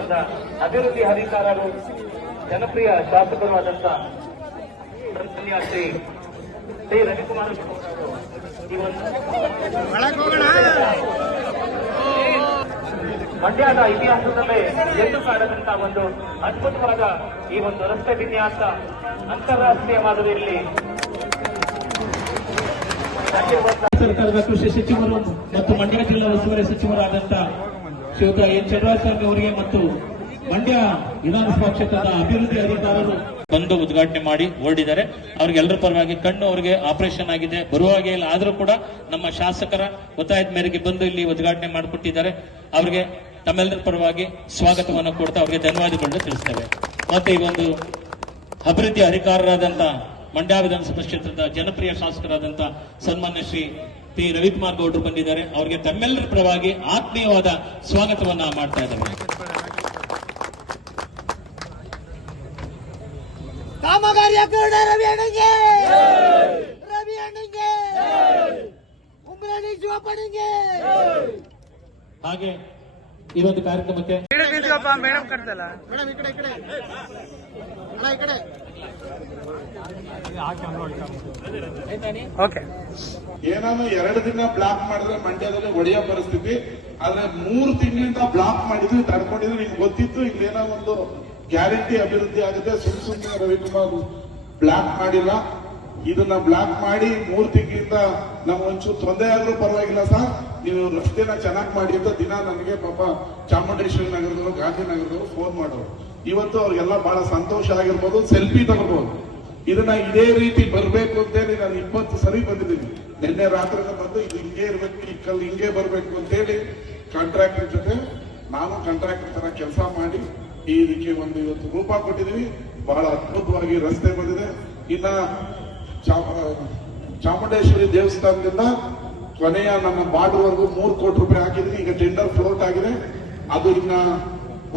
ಕ್ಷೇತ್ರದ ಅಭಿವೃದ್ಧಿ ಅಧಿಕಾರರು ಜನಪ್ರಿಯ ಶಾಸಕರು ಆದಂತ ಶ್ರೀ ರವಿಕುಮಾರ್ ಈ ಒಂದು ಮಂಡ್ಯದ ಇತಿಹಾಸದಲ್ಲೇ ಎಂದು ಕಾಣದಂತಹ ಒಂದು ಅದ್ಭುತವಾದ ಈ ಒಂದು ರಸ್ತೆ ವಿನ್ಯಾಸ ಅಂತಾರಾಷ್ಟ್ರೀಯ ಮಾದರಿಯಲ್ಲಿ ಸರ್ಕಾರದ ಕೃಷಿ ಸಚಿವರು ಮತ್ತು ಮಂಡ್ಯ ಜಿಲ್ಲಾ ಉಸ್ತುವಾರಿ ಸಚಿವರಾದಂಥ ಶ್ರೀಯುತ ಎನ್ ಚಂದ್ರಸ್ವಾಮಿ ಅವರಿಗೆ ಮತ್ತು ಮಂಡ್ಯ ವಿಧಾನಸಭಾ ಕ್ಷೇತ್ರದ ಅಭಿವೃದ್ಧಿ ಅಧಿಕಾರರು ಬಂದು ಉದ್ಘಾಟನೆ ಮಾಡಿ ಹೊರಡಿದ್ದಾರೆ. ಅವ್ರಿಗೆಲ್ಲರ ಪರವಾಗಿ ಕಣ್ಣು ಅವರಿಗೆ ಆಪರೇಷನ್ ಆಗಿದೆ, ಬರುವ ಹಾಗೆ ಇಲ್ಲ, ಆದರೂ ಕೂಡ ನಮ್ಮ ಶಾಸಕರ ಒತ್ತಾಯದ ಮೇರೆಗೆ ಬಂದು ಇಲ್ಲಿ ಉದ್ಘಾಟನೆ ಮಾಡಿಕೊಟ್ಟಿದ್ದಾರೆ. ಅವರಿಗೆ ತಮ್ಮೆಲ್ಲರ ಪರವಾಗಿ ಸ್ವಾಗತವನ್ನು ಕೊಡ್ತಾ ಅವರಿಗೆ ಧನ್ಯವಾದಗಳನ್ನು ತಿಳಿಸ್ತೇವೆ. ಮತ್ತೆ ಈ ಒಂದು ಅಭಿವೃದ್ಧಿ ಅಧಿಕಾರರಾದಂಥ ಮಂಡ್ಯ ವಿಧಾನಸಭಾ ಕ್ಷೇತ್ರದ ಜನಪ್ರಿಯ ಶಾಸಕರಾದಂಥ ಸನ್ಮಾನ್ಯ ಶ್ರೀ ಪಿ ರವಿಕುಮಾರ್ ಗೌಡರು ಬಂದಿದ್ದಾರೆ. ಅವರಿಗೆ ತಮ್ಮೆಲ್ಲರ ಪರವಾಗಿ ಆತ್ಮೀಯವಾದ ಸ್ವಾಗತವನ್ನ ಮಾಡ್ತಾ ಇದ್ದೇವೆ. ಕಾಮಗಾರಿಯ ಕೂಡ ರವಿ ಅಣ್ಣಂಗೆ ಉಮ್ರಾಣಿ ಜೋಪಣಿಗೆ. ಹಾಗೆ ಈ ಒಂದು ಕಾರ್ಯಕ್ರಮಕ್ಕೆ ಮೇಡಮ್ ಕಟ್ತಲ್ಲ ಮೇಡಮ್ ಈ ಕಡೆ ಅಣ್ಣ ಈ ಕಡೆ ಓಕೆ. ಏನಾದ್ರು 2 ದಿನ ಬ್ಲಾಕ್ ಮಾಡಿದ್ರೆ ಮಂಡ್ಯದಲ್ಲಿ ಒಡೆಯೋ ಪರಿಸ್ಥಿತಿ, ಆದ್ರೆ 3 ತಿಂಗಳಿಂದ ಬ್ಲಾಕ್ ಮಾಡಿದ್ವಿ, ತಡ್ಕೊಂಡಿದ್ವಿ. ನಿಮ್ಗೆ ಗೊತ್ತಿತ್ತು ಇಲ್ಲೇನೋ ಒಂದು ಗ್ಯಾರಂಟಿ ಅಭಿವೃದ್ಧಿ ಆಗುತ್ತೆ. ಸುಮ್ಮನೆ ರವಿಕುಮಾರ್ ಬ್ಲಾಕ್ ಮಾಡಿಲ್ಲ. ಇದನ್ನ ಬ್ಲಾಕ್ ಮಾಡಿ 3 ತಿಂಗಳಿಂದ ನಾವು ಒಂಚೂರು ತೊಂದರೆ ಆದ್ರೂ ಪರವಾಗಿಲ್ಲ ಸರ್, ನೀವು ರಸ್ತೆನ ಚೆನ್ನಾಗಿ ಮಾಡಿ ಅಂತ ದಿನ ನನಗೆ ಪಾಪ ಚಾಮುಂಡೇಶ್ವರಿ ನಗರದವರು, ಗಾಂಧಿನಗರದವರು ಫೋನ್ ಮಾಡೋರು. ಇವತ್ತು ಅವ್ರಿಗೆಲ್ಲ ಬಹಳ ಸಂತೋಷ ಆಗಿರ್ಬೋದು, ಸೆಲ್ಫಿ ತಗೋಬಹುದು. ಇದನ್ನ ಇದೇ ರೀತಿ ಬರಬೇಕು ಅಂತೇಳಿ ನಾನು 20 ಸರಿ ಬಂದಿದ್ದೀನಿ. ನಿನ್ನೆ ರಾತ್ರಿ ಬಂದು ಇದು ಹಿಂಗೆ ಇರಬೇಕು, ಈ ಕಲ್ಲು ಹಿಂಗೆ ಬರಬೇಕು ಅಂತೇಳಿ ಕಾಂಟ್ರಾಕ್ಟರ್ ಜೊತೆ ನಾನು ಕಾಂಟ್ರಾಕ್ಟರ್ ತರ ಕೆಲಸ ಮಾಡಿ ಇದಕ್ಕೆ ಒಂದು ಇವತ್ತು ರೂಪ ಕೊಟ್ಟಿದ್ದೀವಿ. ಬಹಳ ಅದ್ಭುತವಾಗಿ ರಸ್ತೆ ಬಂದಿದೆ. ಇನ್ನ ಚಾಮುಂಡೇಶ್ವರಿ ದೇವಸ್ಥಾನದಿಂದ ಕೊನೆಯ ನಮ್ಮ ಬಾರ್ಡರ್ವರೆಗೂ 3 ಕೋಟಿ ರೂಪಾಯಿ ಹಾಕಿದ್ದೀನಿ. ಈಗ ಟೆಂಡರ್ ಫ್ಲೋಟ್ ಆಗಿದೆ. ಅದು ಇನ್ನ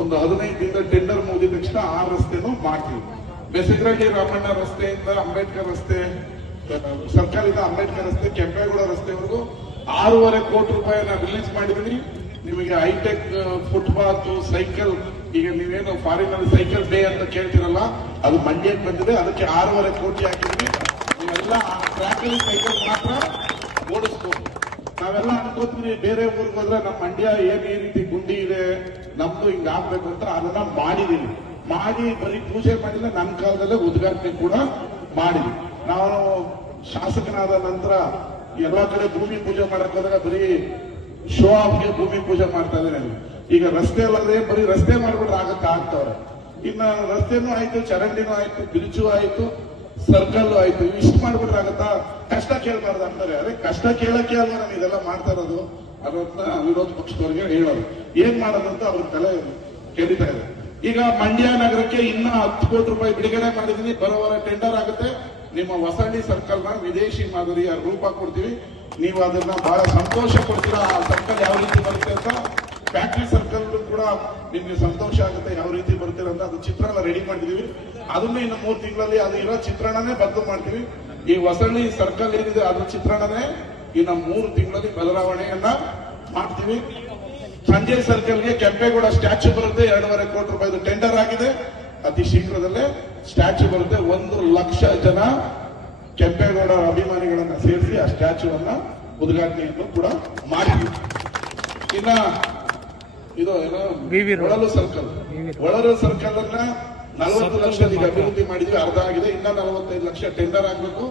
ಒಂದು 15 ದಿನದ ಟೆಂಡರ್ ಮುಗಿದ ತಕ್ಷಣ 6 ರಸ್ತೆನೂ ಮಾಡ್ತೀವಿ. ಬೆಸಗರಳ್ಳಿ ರಾಮಣ್ಣ ರಸ್ತೆಯಿಂದ ಅಂಬೇಡ್ಕರ್ ರಸ್ತೆ, ಸರ್ಕಾರದಿಂದ ಅಂಬೇಡ್ಕರ್ ರಸ್ತೆ, ಕೆಂಪೇಗೌಡ ರಸ್ತೆವರೆಗೂ 6.5 ಕೋಟಿ ರೂಪಾಯಿನ ರಿಲೀಸ್ ಮಾಡಿದೀನಿ. ನಿಮಗೆ ಹೈಟೆಕ್ ಫುಟ್ಪಾತ್, ಸೈಕಲ್, ಈಗ ನೀವೇನು ಫಾರಿನ್ ಅಲ್ಲಿ ಸೈಕಲ್ ಡೇ ಅಂತ ಕೇಳ್ತಿರಲ್ಲ, ಅದು ಮಂಡ್ಯಕ್ಕೆ ಬಂದಿದೆ. ಅದಕ್ಕೆ 6.5 ಕೋಟಿ ಹಾಕಿದ್ವಿ. ನೀವೆಲ್ಲ ಟ್ರ್ಯಾಕಲ್ಲಿ ಸೈಕಲ್ ಮಾತ್ರ ಓಡಿಸ್ಬೋದು. ನಾವೆಲ್ಲ ಅನ್ಕೋತೀವಿ ಬೇರೆ ಊರಿಗೆ ಹೋದ್ರೆ ನಮ್ಮ ಮಂಡ್ಯ ಏನ್ ಈ ರೀತಿ ಗುಂಡಿ ಇದೆ, ನಮ್ದು ಹಿಂಗ ಆಗ್ಬೇಕು ಅಂತ. ಅದನ್ನ ಮಾಡಿದೀವಿ. ಮಾಡಿ ಬರೀ ಪೂಜೆ ಮಾಡಿಲ್ಲ, ನನ್ನ ಕಾಲದಲ್ಲೇ ಉದ್ಘಾಟನೆ ಕೂಡ ಮಾಡಿದ್ವಿ. ನಾವು ಶಾಸಕನಾದ ನಂತರ ಎಲ್ಲಾ ಕಡೆ ಭೂಮಿ ಪೂಜೆ ಮಾಡಕ್ ಹೋದಾಗ ಬರೀ ಶೋ ಆಫ್ಗೆ ಭೂಮಿ ಪೂಜೆ ಮಾಡ್ತಾ ಇದ್ದೇನೆ. ಈಗ ರಸ್ತೆ ಅಲ್ಲದೆ ಬರೀ ರಸ್ತೆ ಮಾಡ್ಬಿಟ್ರೆ ಆಗ್ತವ್ರೆ. ಇನ್ನ ರಸ್ತೆನೂ ಆಯ್ತು, ಚರಂಡಿನೂ ಆಯ್ತು, ಬ್ರಿಡ್ಜು ಆಯ್ತು, ಸರ್ಕಲ್ ಆಯ್ತು, ಇಷ್ಟು ಮಾಡ್ಬಿಟ್ರೆ ಆಗತ್ತಾ? ಕಷ್ಟ ಕೇಳಬಾರ್ದು ಅಂತಾರೆ. ಅದೇ ಕಷ್ಟ ಕೇಳಕ್ಕೆ ಅಲ್ವಾ ನಾನು ಇದೆಲ್ಲ ಮಾಡ್ತಾ ಇರೋದು. ಅದನ್ನ ವಿರೋಧ ಪಕ್ಷದವರಿಗೆ ಹೇಳೋದು. ಏನ್ ಮಾಡೋದಂತ ಅವ್ರ ತಲೆ ಕೆಡಿತಾ ಇದೆ. ಈಗ ಮಂಡ್ಯ ನಗರಕ್ಕೆ ಇನ್ನ 10 ಕೋಟಿ ರೂಪಾಯಿ ಬಿಡುಗಡೆ ಮಾಡಿದೀನಿ. ಬರೋವರ ಟೆಂಡರ್ ಆಗುತ್ತೆ. ನಿಮ್ಮ ಹೊಸಳ್ಳಿ ಸರ್ಕಲ್ ನ ವಿದೇಶಿ ಮಾದರಿಯ ರೂಪ ಕೊಡ್ತೀವಿ. ನೀವು ಅದನ್ನ ಬಹಳ ಸಂತೋಷ ಪಡ್ತೀರಾ. ಆ ಸರ್ಕಲ್ ಯಾವ ರೀತಿ ಬರುತ್ತೆ ಅಂತ. ಫ್ಯಾಕ್ಟ್ರಿ ಸರ್ಕಲ್ ಕೂಡ ನಿಮ್ಗೆ ಸಂತೋಷ ಆಗುತ್ತೆ ಯಾವ ರೀತಿ ಬರ್ತೀರ ಅಂತ. ಅದು ಚಿತ್ರಣ ರೆಡಿ ಮಾಡಿದೀವಿ. ಅದನ್ನ ಇನ್ನು 3 ತಿಂಗಳಲ್ಲಿ ಅದು ಇರೋ ಚಿತ್ರಣನೇ ಬದಲು ಮಾಡ್ತೀವಿ. ಈ ಹೊಸಳ್ಳಿ ಸರ್ಕಲ್ ಏನಿದೆ ಅದ್ರ ಚಿತ್ರಣನೇ ಇನ್ನು 3 ತಿಂಗಳಲ್ಲಿ ಬದಲಾವಣೆಯನ್ನ ಮಾಡ್ತೀವಿ. ಸಂಜಯ್ ಸರ್ಕಲ್ಗೆ ಕೆಂಪೇಗೌಡ ಸ್ಟ್ಯಾಚ್ಯೂ ಬರುತ್ತೆ. 2.5 ಕೋಟಿ ರೂಪಾಯಿದು ಟೆಂಡರ್ ಆಗಿದೆ. ಅತಿ ಶೀಘ್ರದಲ್ಲೇ ಸ್ಟ್ಯಾಚ್ಯೂ ಬರುತ್ತೆ. 1 ಲಕ್ಷ ಜನ ಕೆಂಪೇಗೌಡ ಅಭಿಮಾನಿಗಳನ್ನ ಸೇರಿಸಿ ಆ ಸ್ಟ್ಯಾಚ್ಯೂವನ್ನ ಉದ್ಘಾಟನೆಯನ್ನು ಕೂಡ ಮಾಡಿದ್ವಿ. ಇನ್ನ ಇದು ಒಳಲು ಸರ್ಕಲ್ ಅನ್ನ 40 ಲಕ್ಷ ಈಗ ಅಭಿವೃದ್ಧಿ ಮಾಡಿದ್ವಿ, ಅರ್ಧ ಆಗಿದೆ. ಇನ್ನ 45 ಲಕ್ಷ ಟೆಂಡರ್ ಆಗ್ಬೇಕು.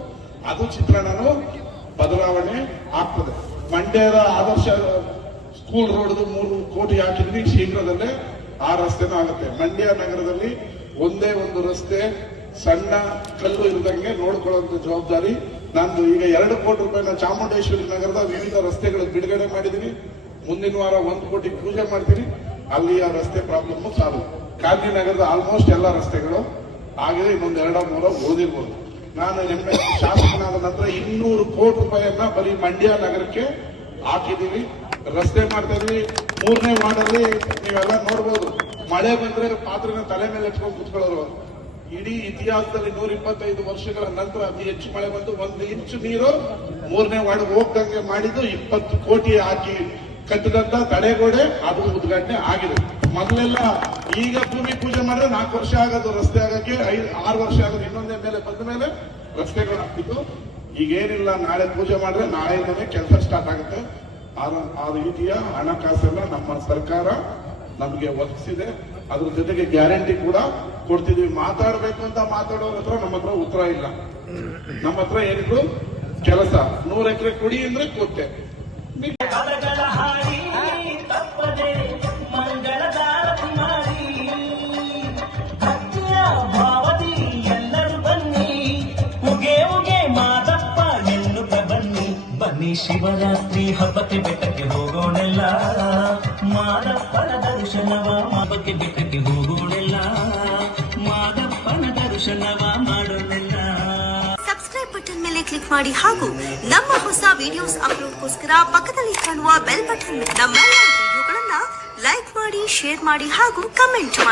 ಅದು ಚಿತ್ರಣನು ಬದಲಾವಣೆ ಆಗ್ತದೆ. ಮಂಡ್ಯದ ಆದರ್ಶ ಸ್ಕೂಲ್ ರೋಡ್ದು 3 ಕೋಟಿ ಹಾಕಿದ್ವಿ. ಶೀಘ್ರದಲ್ಲೇ ಆ ರಸ್ತೆನೂ ಆಗುತ್ತೆ. ಮಂಡ್ಯ ನಗರದಲ್ಲಿ ಒಂದೇ ಒಂದು ರಸ್ತೆ ಸಣ್ಣ ಕಲ್ಲು ಇರದಂಗೆ ನೋಡ್ಕೊಳ್ಳುವಂತ ಜವಾಬ್ದಾರಿ ನಂದು. ಈಗ 2 ಕೋಟಿ ರೂಪಾಯಿನ ಚಾಮುಂಡೇಶ್ವರಿ ನಗರದ ವಿವಿಧ ರಸ್ತೆಗಳು ಬಿಡುಗಡೆ ಮಾಡಿದೀನಿ. ಮುಂದಿನ ವಾರ 1 ಕೋಟಿ ಪೂಜೆ ಮಾಡ್ತೀನಿ. ಅಲ್ಲಿ ಆ ರಸ್ತೆ ಪ್ರಾಬ್ಲಮ್ ಸಾಲ್ವ್. ಗಾಂಧಿನಗರದ ಆಲ್ಮೋಸ್ಟ್ ಎಲ್ಲ ರಸ್ತೆಗಳು ಆಗಿದೆ. ಇನ್ನೊಂದು 2-3 ಉಳಿದಿರ್ಬೋದು. ನಾನು ಶಾಸಕನಾದ ನಂತರ 200 ಕೋಟಿ ರೂಪಾಯಿಯನ್ನ ಬರೀ ಮಂಡ್ಯ ನಗರಕ್ಕೆ ಹಾಕಿದೀವಿ. ರಸ್ತೆ ಮಾಡ್ತಾ ಇದ್ವಿ. 3ನೇ ವಾರ್ಡಲ್ಲಿ ನೀವೆಲ್ಲ ನೋಡ್ಬೋದು, ಮಳೆ ಬಂದ್ರೆ ಪಾತ್ರೆನ ತಲೆ ಮೇಲೆ ಎತ್ಕೊಂಡು ಕುತ್ಕೊಳ್ಳೋರು. ಇಡೀ ಇತಿಹಾಸದಲ್ಲಿ 125 ವರ್ಷಗಳ ನಂತರ ಅತಿ ಹೆಚ್ಚು ಮಳೆ ಬಂದು 1 ಇಂಚು ನೀರು 3ನೇ ವಾರ್ಡ್ ಹೋಗ್ದಂಗೆ ಮಾಡಿದ್ದು 20 ಕೋಟಿ ಹಾಕಿ ಕಟ್ಟಿದಂತ ತಡೆಗೋಡೆ ಅದು ಉದ್ಘಾಟನೆ ಆಗಿದೆ. ಮೊದಲೆಲ್ಲ ಈಗ ಭೂಮಿ ಪೂಜೆ ಮಾಡಿದ್ರೆ 4 ವರ್ಷ ಆಗೋದು ರಸ್ತೆ ಆಗಕ್ಕೆ 6 ವರ್ಷ ಆಗೋದು ಇನ್ನೊಂದೇ ಮೇಲೆ ಬಂದ ಮೇಲೆ ರಸ್ತೆಗಳು ಆಗ್ತಿತ್ತು. ಈಗೇನಿಲ್ಲ, ನಾಳೆ ಪೂಜೆ ಮಾಡಿದ್ರೆ ನಾಳೆಯಿಂದನೇ ಕೆಲಸ ಸ್ಟಾರ್ಟ್ ಆಗುತ್ತೆ. ಆ ರೀತಿಯ ಹಣಕಾಸೆಲ್ಲ ನಮ್ಮ ಸರ್ಕಾರ ನಮಗೆ ಒದಗಿಸಿದೆ. ಅದ್ರ ಜೊತೆಗೆ ಗ್ಯಾರಂಟಿ ಕೂಡ ಕೊಡ್ತಿದೀವಿ. ಮಾತಾಡ್ಬೇಕು ಅಂತ ಮಾತಾಡೋರ ಹತ್ರ ನಮ್ಮ ಹತ್ರ ಉತ್ತರ ಇಲ್ಲ. ನಮ್ಮ ಹತ್ರ ಏನಿದ್ರು ಕೆಲಸ 100 ಎಕರೆ ಕೊಡಿ ಅಂದ್ರೆ ಕೊಟ್ಟೆ. ಶಿವರಾತ್ರಿ ಹಬ್ಬಕ್ಕೆ ಬೆಟ್ಟಕ್ಕೆ ಹೋಗೋಣೆಲ್ಲ, ಮಾದಪ್ಪನ ದರ್ಶನವ ಹಬ್ಬಕ್ಕೆ ಬೆಟ್ಟಕ್ಕೆ ಹೋಗೋಣೆಲ್ಲ, ಮಾದಪ್ಪನ ದರ್ಶನವ ಮಾಡೋಣೆಲ್ಲ. ಸಬ್ಸ್ಕ್ರೈಬ್ ಬಟನ್ ಮೇಲೆ ಕ್ಲಿಕ್ ಮಾಡಿ ಹಾಗೂ ನಮ್ಮ ಹೊಸ ವಿಡಿಯೋಸ್ ಅಪ್ಲೋಡ್ಗೋಸ್ಕರ ಪಕ್ಕದಲ್ಲಿ ಕಾಣುವ ಬೆಲ್ ಬಟನ್ ನಮ್ಮೆಲ್ಲ ವಿಡಿಯೋಗಳನ್ನ ಲೈಕ್ ಮಾಡಿ, ಶೇರ್ ಮಾಡಿ ಹಾಗೂ ಕಮೆಂಟ್ ಮಾಡಿ.